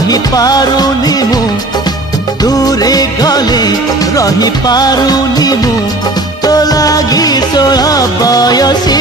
रही पारुनी मु दूरे गले रही पारुनी मु तो लागी 16 बयसी